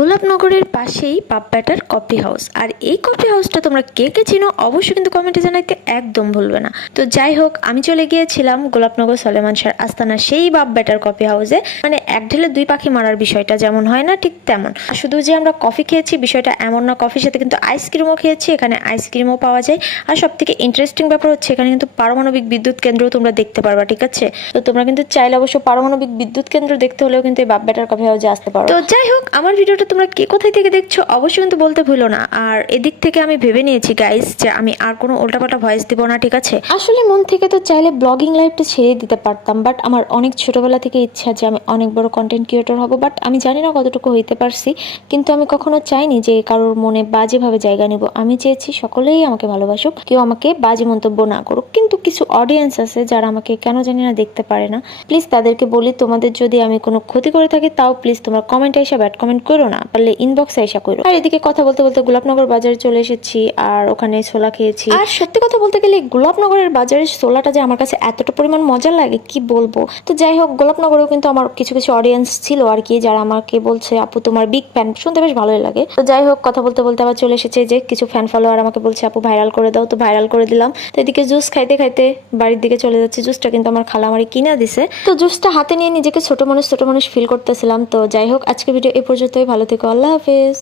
গোলাপনগরের পাশেই পাপ্পাটার coffee house. আর এই coffee হাউসটা তোমরা কে কে চিনো অবশ্যই কিন্তু কমেন্টে জানাইতে একদম ভুলবে না। তো যাই হোক, আমি চলে গিয়েছিলাম গোলাপনগর সলেমান শাহর আস্তানা সেই বাপ্পাটার কফি হাউসে। মানে এক ঢেলে দুই পাখি মারার বিষয়টা যেমন হয় না, ঠিক তেমন। শুধু যে আমরা কফি খেয়েছি বিষয়টা এমন না, কফির সাথে কিন্তু আইসক্রিমও খেয়েছি, এখানে আইসক্রিমও পাওয়া যায়। আর সব থেকে ইন্টারেস্টিং ব্যাপার হচ্ছে এখানে কিন্তু পারমাণবিক বিদ্যুৎ কেন্দ্র তোমরা দেখতে পারবা, ঠিক আছে? তো তোমরা কিন্তু চাইলে অবশ্য পারমাণবিক বিদ্যুৎ কেন্দ্র দেখতে হলেও কিন্তু এই বাপ্পাটার কফি হাউসে আসতে পারো। তো যাই হোক, আমার ভিডিওটা তোমরা কে কোথায় থেকে দেখছো অবশ্যই কিন্তু বলতে ভুলো না। আর এদিক থেকে আমি ভেবে নিয়েছি গাইস যে আমি আর কোনো উল্টাপাল্টা ভয়েস দিব না, ঠিক আছে? আসলে মন থেকে তো চাইলে ব্লগিং লাইভটা ছেড়ে দিতে পারতাম, বাট আমার অনেক ছোটবেলা থেকে ইচ্ছা যে আমি অনেক বড় কন্টেন্ট ক্রিয়েটর হব। বাট আমি জানি না কতটুকু হইতে পারছি, কিন্তু আমি কখনো চাইনি যে কারোর মনে বাজেভাবে জায়গা নিব। আমি চেয়েছি সকলেই আমাকে ভালোবাসুক, কেউ আমাকে বাজে মন্তব্য না করুক। কিন্তু কিছু অডিয়েন্স আছে যারা আমাকে কেন জানি না দেখতে পারে না। প্লিজ তাদেরকে বলি, তোমাদের যদি আমি কোনো ক্ষতি করে থাকি তাও প্লিজ তোমরা কমেন্টে এসে ব্যাড কমেন্ট করো না, পারলে ইনবক্সে এসে করো। আর এদিকে কথা বলতে বলতে গোলাপনগর বাজারে চলে এসেছি, আর ওখানে ছোলা খেয়েছি। আর সত্যি কথা বলতে গেলে গোলাপনগরের বাজারের ছোলাটা যে আমার কাছে এতটা পরিমাণ মজা লাগে কি বলবো। তো যাই হোক, গোলাপনগরেও কিন্তু আমার কিছু কিছু অডিয়েন্স ছিল আর কি, যারা আমাকে বলছে আপু তোমার বিগ ফ্যান, শুনতে বেশ ভালোই লাগে। তো যাই হোক, কথা বলতে বলতে আবার চলে এসেছে যে কিছু ফ্যান ফলোয়ার আমাকে বলছে আপু ভাইরাল করে দাও, তো ভাইরাল করে দিলাম। তো এদিকে জুস খাইতে খাইতে বাড়ির দিকে চলে যাচ্ছে। জুসটা কিন্তু আমার খালা আমারে কিনে দিছে, তো জুসটা হাতে নিয়ে নিজেকে ছোট মানুষ ফিল করতেছিলাম। তো যাই হোক, আজকে ভিডিও এই পর্যন্তই। ভালো থেকো, আল্লাহ হাফেজ।